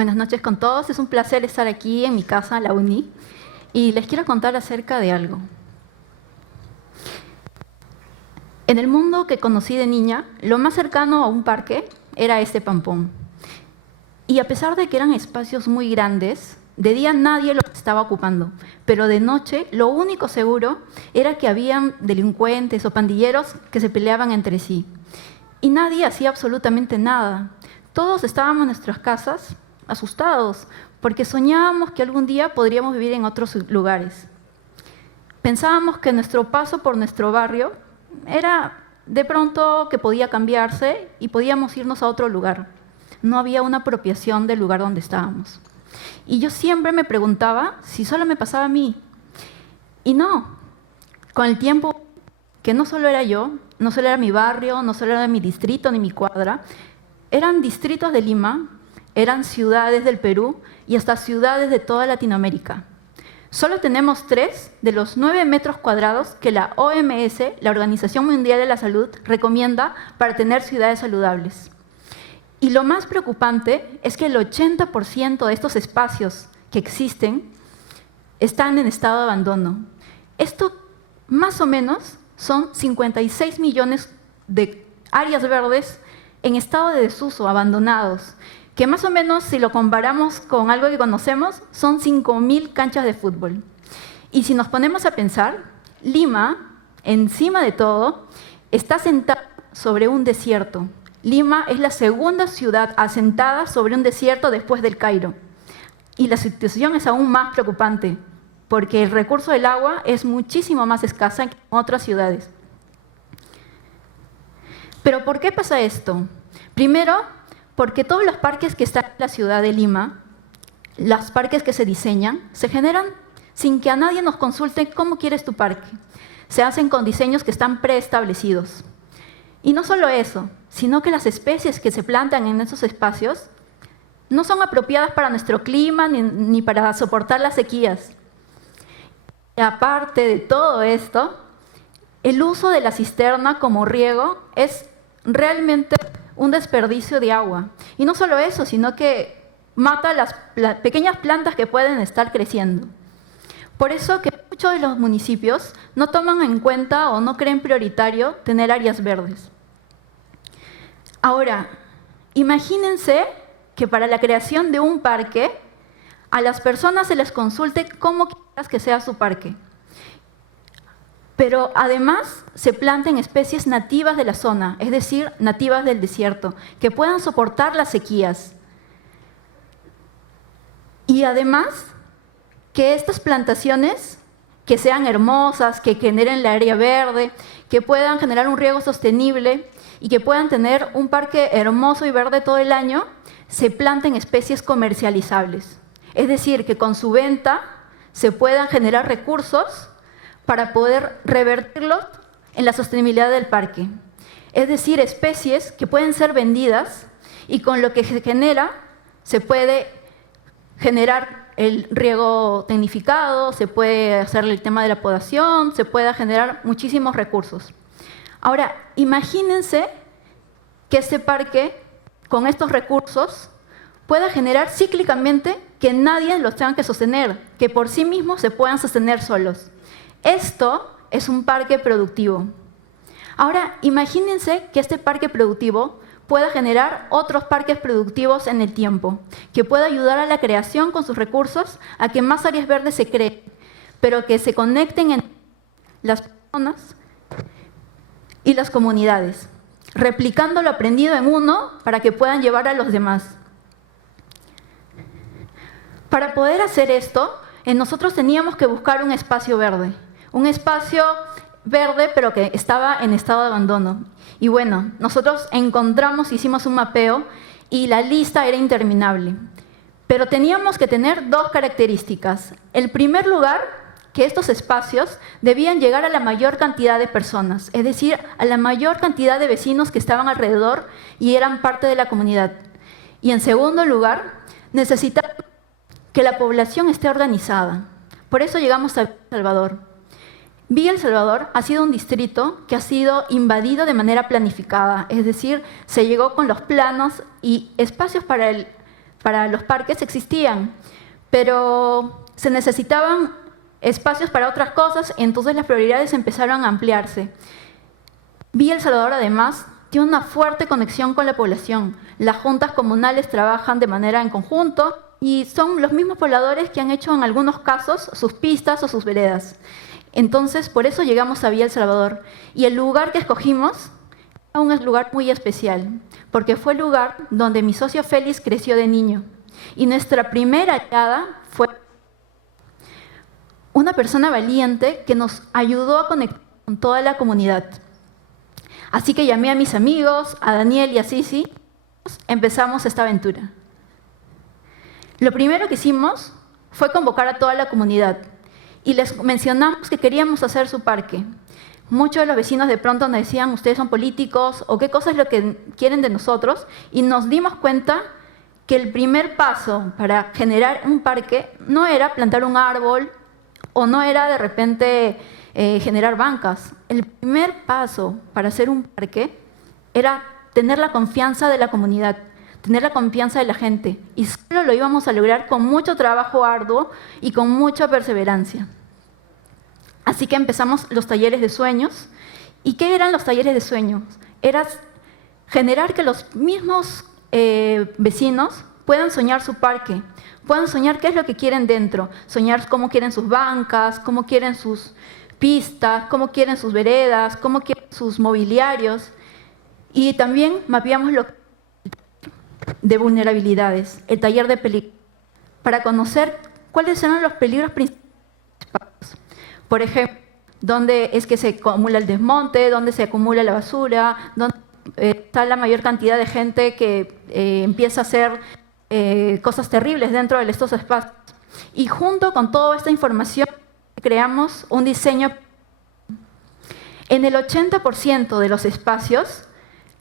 Buenas noches con todos. Es un placer estar aquí en mi casa, la UNI, y les quiero contar acerca de algo. En el mundo que conocí de niña, lo más cercano a un parque era este Pampón. Y a pesar de que eran espacios muy grandes, de día nadie los estaba ocupando, pero de noche lo único seguro era que habían delincuentes o pandilleros que se peleaban entre sí. Y nadie hacía absolutamente nada. Todos estábamos en nuestras casas asustados, porque soñábamos que algún día podríamos vivir en otros lugares. Pensábamos que nuestro paso por nuestro barrio era de pronto que podía cambiarse y podíamos irnos a otro lugar. No había una apropiación del lugar donde estábamos. Y yo siempre me preguntaba si solo me pasaba a mí. Y no, con el tiempo, que no solo era yo, no solo era mi barrio, no solo era mi distrito ni mi cuadra, eran distritos de Lima, eran ciudades del Perú y hasta ciudades de toda Latinoamérica. Solo tenemos 3 de los 9 metros cuadrados que la OMS, la Organización Mundial de la Salud, recomienda para tener ciudades saludables. Y lo más preocupante es que el 80% de estos espacios que existen están en estado de abandono. Esto, más o menos, son 56 millones de áreas verdes en estado de desuso, abandonados, que más o menos, si lo comparamos con algo que conocemos, son 5.000 canchas de fútbol. Y si nos ponemos a pensar, Lima, encima de todo, está asentada sobre un desierto. Lima es la segunda ciudad asentada sobre un desierto después del Cairo. Y la situación es aún más preocupante, porque el recurso del agua es muchísimo más escasa que en otras ciudades. ¿Pero por qué pasa esto? Primero, porque todos los parques que están en la ciudad de Lima, los parques que se diseñan, se generan sin que a nadie nos consulte cómo quieres tu parque. Se hacen con diseños que están preestablecidos. Y no solo eso, sino que las especies que se plantan en esos espacios no son apropiadas para nuestro clima ni para soportar las sequías. Y aparte de todo esto, el uso de la cisterna como riego es realmente un desperdicio de agua. Y no solo eso, sino que mata las pequeñas plantas que pueden estar creciendo. Por eso que muchos de los municipios no toman en cuenta o no creen prioritario tener áreas verdes. Ahora, imagínense que para la creación de un parque, a las personas se les consulte cómo quieras que sea su parque. Pero además se planten especies nativas de la zona, es decir, nativas del desierto, que puedan soportar las sequías. Y además que estas plantaciones, que sean hermosas, que generen la área verde, que puedan generar un riego sostenible y que puedan tener un parque hermoso y verde todo el año, se planten especies comercializables. Es decir, que con su venta se puedan generar recursos para poder revertirlos en la sostenibilidad del parque. Es decir, especies que pueden ser vendidas y con lo que se genera se puede generar el riego tecnificado, se puede hacer el tema de la podación, se puede generar muchísimos recursos. Ahora, imagínense que este parque, con estos recursos, pueda generar cíclicamente que nadie los tenga que sostener, que por sí mismos se puedan sostener solos. Esto es un parque productivo. Ahora, imagínense que este parque productivo pueda generar otros parques productivos en el tiempo, que pueda ayudar a la creación con sus recursos a que más áreas verdes se creen, pero que se conecten en las personas y las comunidades, replicando lo aprendido en uno para que puedan llevar a los demás. Para poder hacer esto, nosotros teníamos que buscar un espacio verde. Un espacio verde, pero que estaba en estado de abandono. Y bueno, nosotros encontramos, hicimos un mapeo y la lista era interminable. Pero teníamos que tener 2 características. El primer lugar, que estos espacios debían llegar a la mayor cantidad de personas, es decir, a la mayor cantidad de vecinos que estaban alrededor y eran parte de la comunidad. Y en segundo lugar, necesitamos que la población esté organizada. Por eso llegamos a El Salvador. Villa El Salvador ha sido un distrito que ha sido invadido de manera planificada, es decir, se llegó con los planos y espacios para el para los parques existían, pero se necesitaban espacios para otras cosas, entonces las prioridades empezaron a ampliarse. Villa El Salvador, además, tiene una fuerte conexión con la población. Las juntas comunales trabajan de manera en conjunto y son los mismos pobladores que han hecho en algunos casos sus pistas o sus veredas. Entonces, por eso llegamos a Villa El Salvador. Y el lugar que escogimos era un lugar muy especial, porque fue el lugar donde mi socio Félix creció de niño. Y nuestra primera aliada fue una persona valiente que nos ayudó a conectar con toda la comunidad. Así que llamé a mis amigos, a Daniel y a Sisi, empezamos esta aventura. Lo primero que hicimos fue convocar a toda la comunidad y les mencionamos que queríamos hacer su parque. Muchos de los vecinos de pronto nos decían, ustedes son políticos, o qué cosa es lo que quieren de nosotros, y nos dimos cuenta que el primer paso para generar un parque no era plantar un árbol o no era de repente generar bancas. El primer paso para hacer un parque era tener la confianza de la comunidad, tener la confianza de la gente. Y solo lo íbamos a lograr con mucho trabajo arduo y con mucha perseverancia. Así que empezamos los talleres de sueños. ¿Y qué eran los talleres de sueños? Era generar que los mismos vecinos puedan soñar su parque, puedan soñar qué es lo que quieren dentro, soñar cómo quieren sus bancas, cómo quieren sus pistas, cómo quieren sus veredas, cómo quieren sus mobiliarios. Y también mapeamos lo de vulnerabilidades, el taller de peligro, para conocer cuáles eran los peligros principales. Por ejemplo, dónde es que se acumula el desmonte, dónde se acumula la basura, dónde está la mayor cantidad de gente que empieza a hacer cosas terribles dentro de estos espacios. Y junto con toda esta información creamos un diseño. En el 80% de los espacios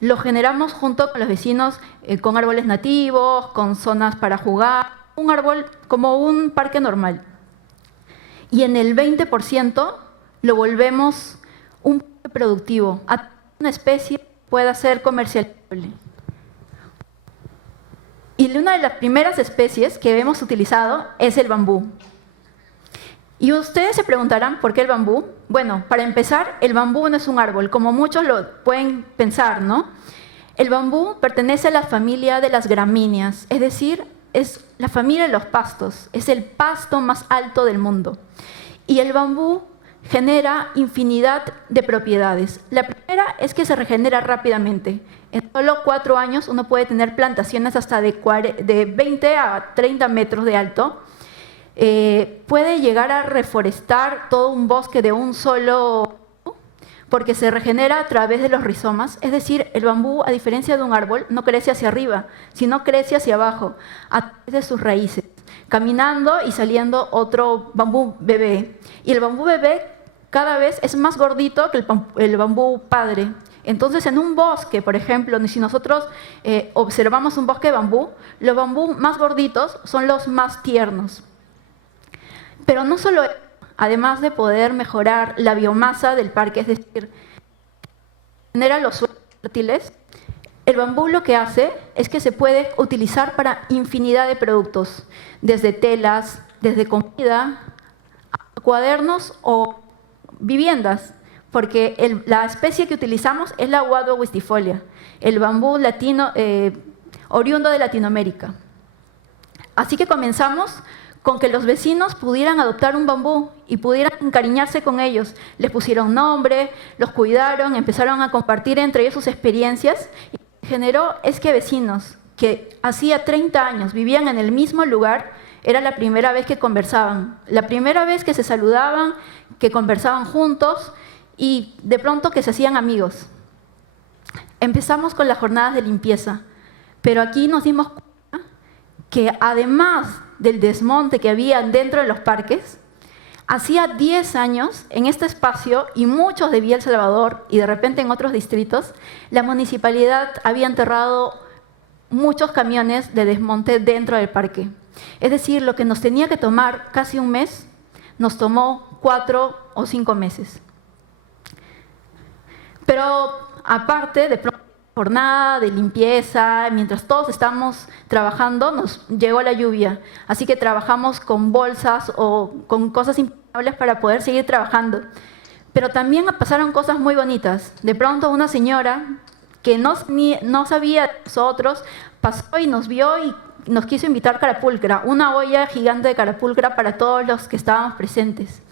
lo generamos junto con los vecinos con árboles nativos, con zonas para jugar, un árbol como un parque normal. Y en el 20% lo volvemos un parque productivo, a una especie pueda ser comercializable. Y una de las primeras especies que hemos utilizado es el bambú. Y ustedes se preguntarán, ¿por qué el bambú? Bueno, para empezar, el bambú no es un árbol, como muchos lo pueden pensar, ¿no? El bambú pertenece a la familia de las gramíneas, es decir, es la familia de los pastos, es el pasto más alto del mundo. Y el bambú genera infinidad de propiedades. La primera es que se regenera rápidamente. En solo 4 años uno puede tener plantaciones hasta de 20 a 30 metros de alto. Puede llegar a reforestar todo un bosque de un solo, porque se regenera a través de los rizomas. Es decir, el bambú, a diferencia de un árbol, no crece hacia arriba, sino crece hacia abajo, a través de sus raíces, caminando y saliendo otro bambú bebé. Y el bambú bebé cada vez es más gordito que el bambú padre. Entonces, en un bosque, por ejemplo, si nosotros observamos un bosque de bambú, los bambú más gorditos son los más tiernos. Pero no solo eso, además de poder mejorar la biomasa del parque, es decir, genera los suelos fértiles, el bambú lo que hace es que se puede utilizar para infinidad de productos, desde telas, desde comida, a cuadernos o viviendas, porque la especie que utilizamos es la Guadua wistifolia, el bambú latino, oriundo de Latinoamérica. Así que comenzamos con que los vecinos pudieran adoptar un bambú y pudieran encariñarse con ellos. Les pusieron nombre, los cuidaron, empezaron a compartir entre ellos sus experiencias. Y lo que generó es que vecinos que hacía 30 años vivían en el mismo lugar, era la primera vez que conversaban, la primera vez que se saludaban, que conversaban juntos y de pronto que se hacían amigos. Empezamos con las jornadas de limpieza, pero aquí nos dimos cuenta que además del desmonte que había dentro de los parques, hacía 10 años en este espacio, y muchos de Villa El Salvador y de repente en otros distritos, la municipalidad había enterrado muchos camiones de desmonte dentro del parque. Es decir, lo que nos tenía que tomar casi un mes, nos tomó 4 o 5 meses. Pero aparte, de pronto jornada de limpieza, mientras todos estamos trabajando, nos llegó la lluvia. Así que trabajamos con bolsas o con cosas impermeables para poder seguir trabajando. Pero también pasaron cosas muy bonitas. De pronto una señora que no sabía de nosotros pasó y nos vio y nos quiso invitar carapulcra, una olla gigante de carapulcra para todos los que estábamos presentes.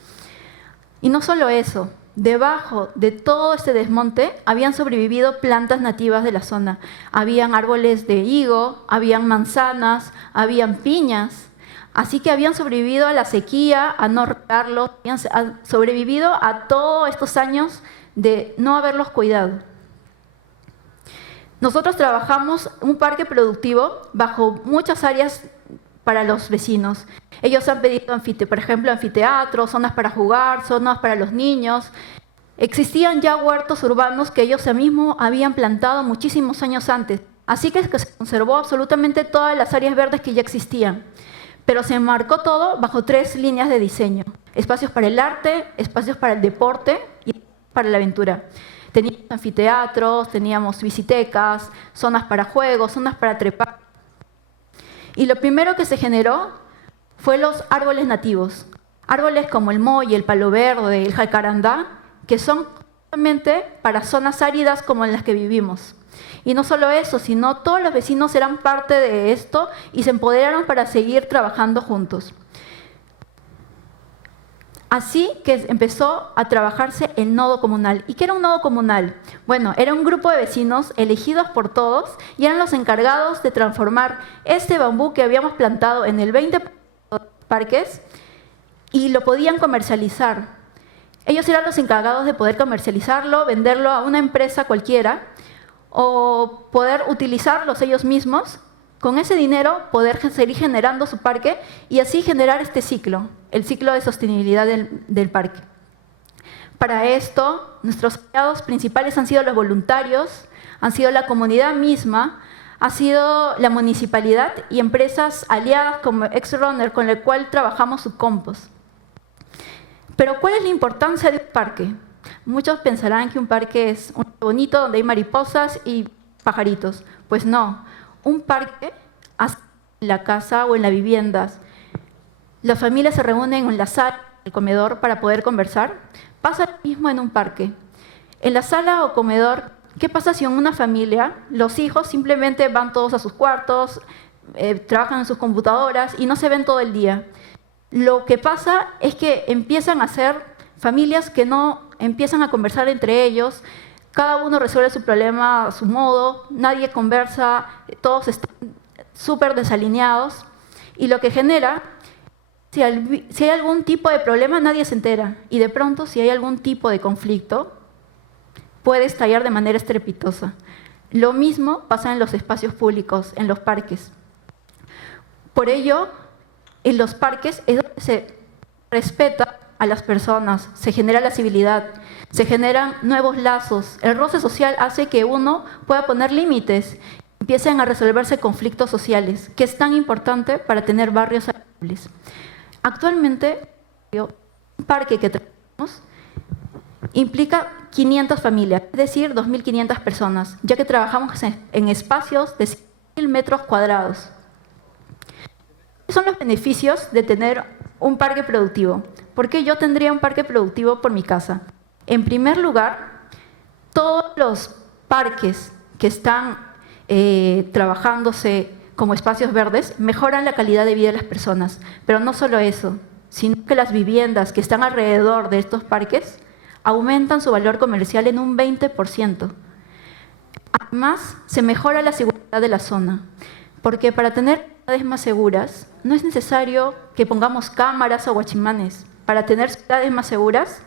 Y no solo eso, debajo de todo este desmonte habían sobrevivido plantas nativas de la zona. Habían árboles de higo, habían manzanas, habían piñas. Así que habían sobrevivido a la sequía, a no regarlos, habían sobrevivido a todos estos años de no haberlos cuidado. Nosotros trabajamos un parque productivo bajo muchas áreas para los vecinos. Ellos han pedido, por ejemplo, anfiteatros, zonas para jugar, zonas para los niños. Existían ya huertos urbanos que ellos mismos habían plantado muchísimos años antes. Así que se conservó absolutamente todas las áreas verdes que ya existían. Pero se enmarcó todo bajo 3 líneas de diseño. Espacios para el arte, espacios para el deporte y para la aventura. Teníamos anfiteatros, teníamos visitecas, zonas para juegos, zonas para trepar. Y lo primero que se generó fue los árboles nativos. Árboles como el moy, el palo verde, el jacarandá, que son justamente para zonas áridas como en las que vivimos. Y no solo eso, sino todos los vecinos eran parte de esto y se empoderaron para seguir trabajando juntos. Así que empezó a trabajarse el nodo comunal. ¿Y qué era un nodo comunal? Bueno, era un grupo de vecinos elegidos por todos y eran los encargados de transformar este bambú que habíamos plantado en el 20% de los parques y lo podían comercializar. Ellos eran los encargados de poder comercializarlo, venderlo a una empresa cualquiera o poder utilizarlos ellos mismos. Con ese dinero poder seguir generando su parque y así generar este ciclo, el ciclo de sostenibilidad del parque. Para esto, nuestros aliados principales han sido los voluntarios, han sido la comunidad misma, ha sido la municipalidad y empresas aliadas como Exrunner, con el cual trabajamos su compost. Pero ¿cuál es la importancia de un parque? Muchos pensarán que un parque es un bonito donde hay mariposas y pajaritos. Pues no. Un parque, en la casa o en las viviendas, las familias se reúnen en la sala, en el comedor para poder conversar. Pasa lo mismo en un parque. En la sala o comedor, ¿qué pasa si en una familia los hijos simplemente van todos a sus cuartos, trabajan en sus computadoras y no se ven todo el día? Lo que pasa es que empiezan a ser familias que no empiezan a conversar entre ellos. Cada uno resuelve su problema a su modo, nadie conversa, todos están súper desalineados. Y lo que genera, si hay algún tipo de problema, nadie se entera. Y de pronto, si hay algún tipo de conflicto, puede estallar de manera estrepitosa. Lo mismo pasa en los espacios públicos, en los parques. Por ello, en los parques es donde se respeta a las personas, se genera la civilidad, se generan nuevos lazos. El roce social hace que uno pueda poner límites, empiecen a resolverse conflictos sociales, que es tan importante para tener barrios saludables. Actualmente, un parque que tenemos implica 500 familias, es decir, 2.500 personas, ya que trabajamos en espacios de 100.000 metros cuadrados. ¿Cuáles son los beneficios de tener un parque productivo? ¿Por qué yo tendría un parque productivo por mi casa? En primer lugar, todos los parques que están trabajándose como espacios verdes mejoran la calidad de vida de las personas. Pero no solo eso, sino que las viviendas que están alrededor de estos parques aumentan su valor comercial en un 20%. Además, se mejora la seguridad de la zona, porque para tener ciudades más seguras no es necesario que pongamos cámaras o guachimanes. Para tener ciudades más seguras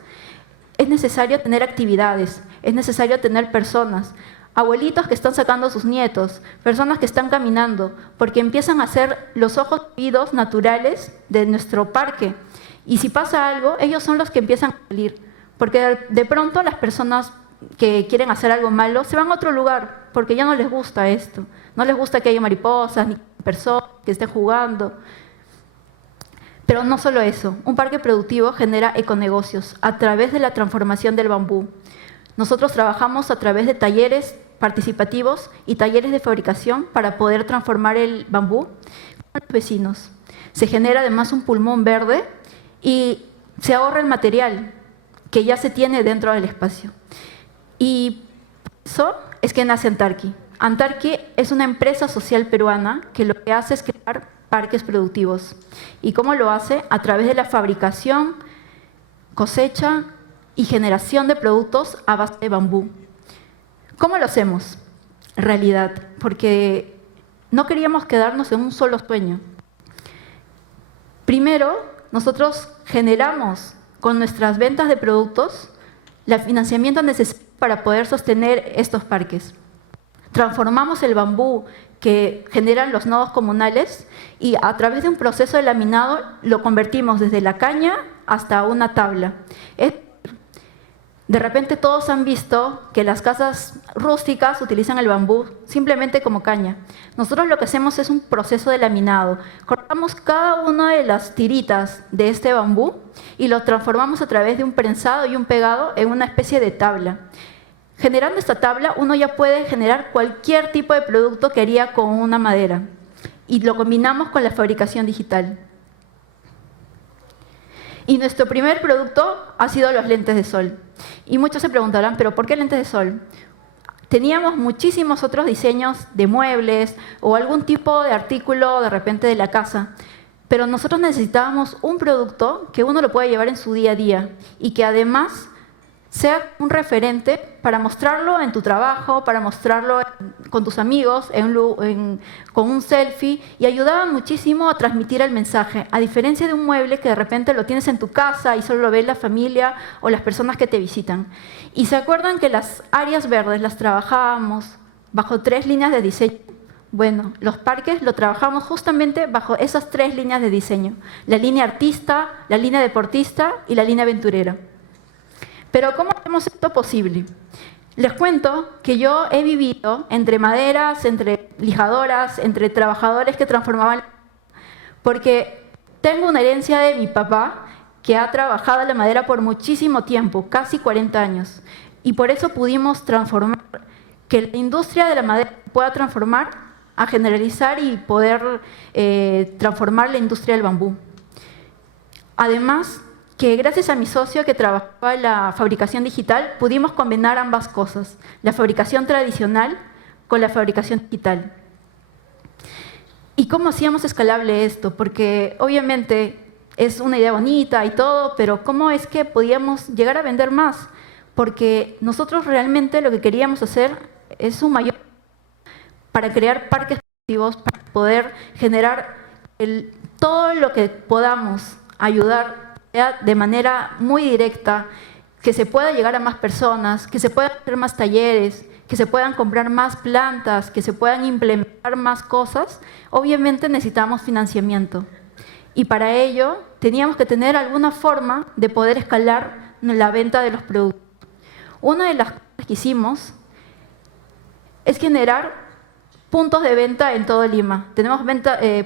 es necesario tener actividades, es necesario tener personas, abuelitos que están sacando a sus nietos, personas que están caminando, porque empiezan a ser los ojos y oídos naturales de nuestro parque. Y si pasa algo, ellos son los que empiezan a salir, porque de pronto las personas que quieren hacer algo malo se van a otro lugar, porque ya no les gusta esto, no les gusta que haya mariposas ni personas que estén jugando. Pero no solo eso, un parque productivo genera econegocios a través de la transformación del bambú. Nosotros trabajamos a través de talleres participativos y talleres de fabricación para poder transformar el bambú con los vecinos. Se genera además un pulmón verde y se ahorra el material que ya se tiene dentro del espacio. Y eso es que nace Antarqui. Antarqui es una empresa social peruana que lo que hace es crear parques productivos. ¿Y cómo lo hace? A través de la fabricación, cosecha y generación de productos a base de bambú. ¿Cómo lo hacemos? En realidad, porque no queríamos quedarnos en un solo sueño. Primero, nosotros generamos con nuestras ventas de productos el financiamiento necesario para poder sostener estos parques. Transformamos el bambú que generan los nodos comunales y a través de un proceso de laminado lo convertimos desde la caña hasta una tabla. De repente todos han visto que las casas rústicas utilizan el bambú simplemente como caña. Nosotros lo que hacemos es un proceso de laminado. Cortamos cada una de las tiritas de este bambú y lo transformamos a través de un prensado y un pegado en una especie de tabla. Generando esta tabla, uno ya puede generar cualquier tipo de producto que haría con una madera. Y lo combinamos con la fabricación digital. Y nuestro primer producto ha sido los lentes de sol. Y muchos se preguntarán, ¿pero por qué lentes de sol? Teníamos muchísimos otros diseños de muebles o algún tipo de artículo de repente de la casa. Pero nosotros necesitábamos un producto que uno lo pueda llevar en su día a día y que además sea un referente para mostrarlo en tu trabajo, para mostrarlo con tus amigos, con un selfie, y ayudaba muchísimo a transmitir el mensaje, a diferencia de un mueble que de repente lo tienes en tu casa y solo lo ve la familia o las personas que te visitan. Y se acuerdan que las áreas verdes las trabajábamos bajo 3 líneas de diseño. Bueno, los parques lo trabajamos justamente bajo esas 3 líneas de diseño: la línea artista, la línea deportista y la línea aventurera. Pero ¿cómo hacemos esto posible? Les cuento que yo he vivido entre maderas, entre lijadoras, entre trabajadores que transformaban, porque tengo una herencia de mi papá que ha trabajado la madera por muchísimo tiempo, casi 40 años, y por eso pudimos transformar, que la industria de la madera pueda transformar a generalizar y poder transformar la industria del bambú. Además, que gracias a mi socio que trabajaba en la fabricación digital, pudimos combinar ambas cosas, la fabricación tradicional con la fabricación digital. ¿Y cómo hacíamos escalable esto? Porque obviamente es una idea bonita y todo, pero ¿cómo es que podíamos llegar a vender más? Porque nosotros realmente lo que queríamos hacer es un mayor para crear parques productivos, para poder generar todo lo que podamos ayudar de manera muy directa, que se pueda llegar a más personas, que se puedan hacer más talleres, que se puedan comprar más plantas, que se puedan implementar más cosas. Obviamente necesitamos financiamiento. Y para ello teníamos que tener alguna forma de poder escalar la venta de los productos. Una de las cosas que hicimos es generar puntos de venta en todo Lima. Tenemos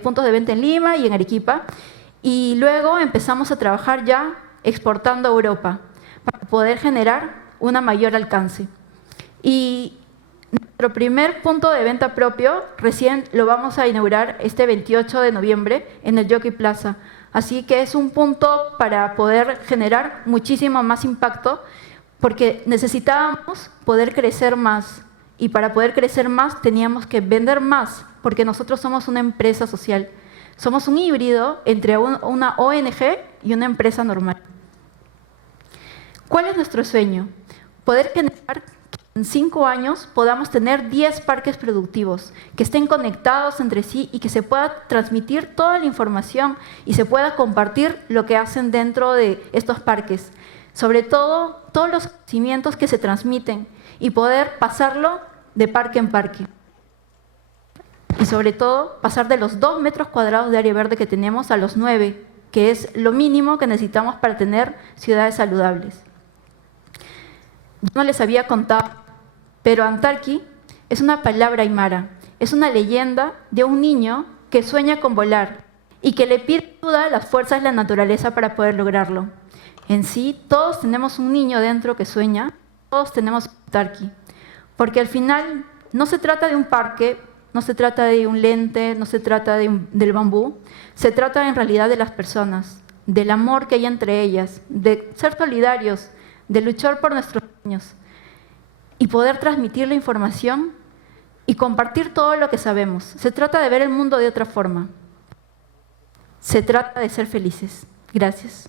puntos de venta en Lima y en Arequipa. Y luego empezamos a trabajar ya exportando a Europa para poder generar un mayor alcance. Y nuestro primer punto de venta propio recién lo vamos a inaugurar este 28 de noviembre en el Jockey Plaza. Así que es un punto para poder generar muchísimo más impacto, porque necesitábamos poder crecer más. Y para poder crecer más teníamos que vender más, porque nosotros somos una empresa social. Somos un híbrido entre una ONG y una empresa normal. ¿Cuál es nuestro sueño? Poder generar que en 5 años podamos tener 10 parques productivos que estén conectados entre sí y que se pueda transmitir toda la información y se pueda compartir lo que hacen dentro de estos parques. Sobre todo, todos los conocimientos que se transmiten y poder pasarlo de parque en parque. Y sobre todo, pasar de los 2 metros cuadrados de área verde que tenemos a los 9, que es lo mínimo que necesitamos para tener ciudades saludables. Yo no les había contado, pero Antarqui es una palabra aymara, es una leyenda de un niño que sueña con volar y que le pide ayuda a las fuerzas de la naturaleza para poder lograrlo. En sí, todos tenemos un niño dentro que sueña, todos tenemos Antarqui. Porque al final no se trata de un parque, no se trata de un lente, no se trata del bambú, se trata en realidad de las personas, del amor que hay entre ellas, de ser solidarios, de luchar por nuestros sueños y poder transmitir la información y compartir todo lo que sabemos. Se trata de ver el mundo de otra forma. Se trata de ser felices. Gracias.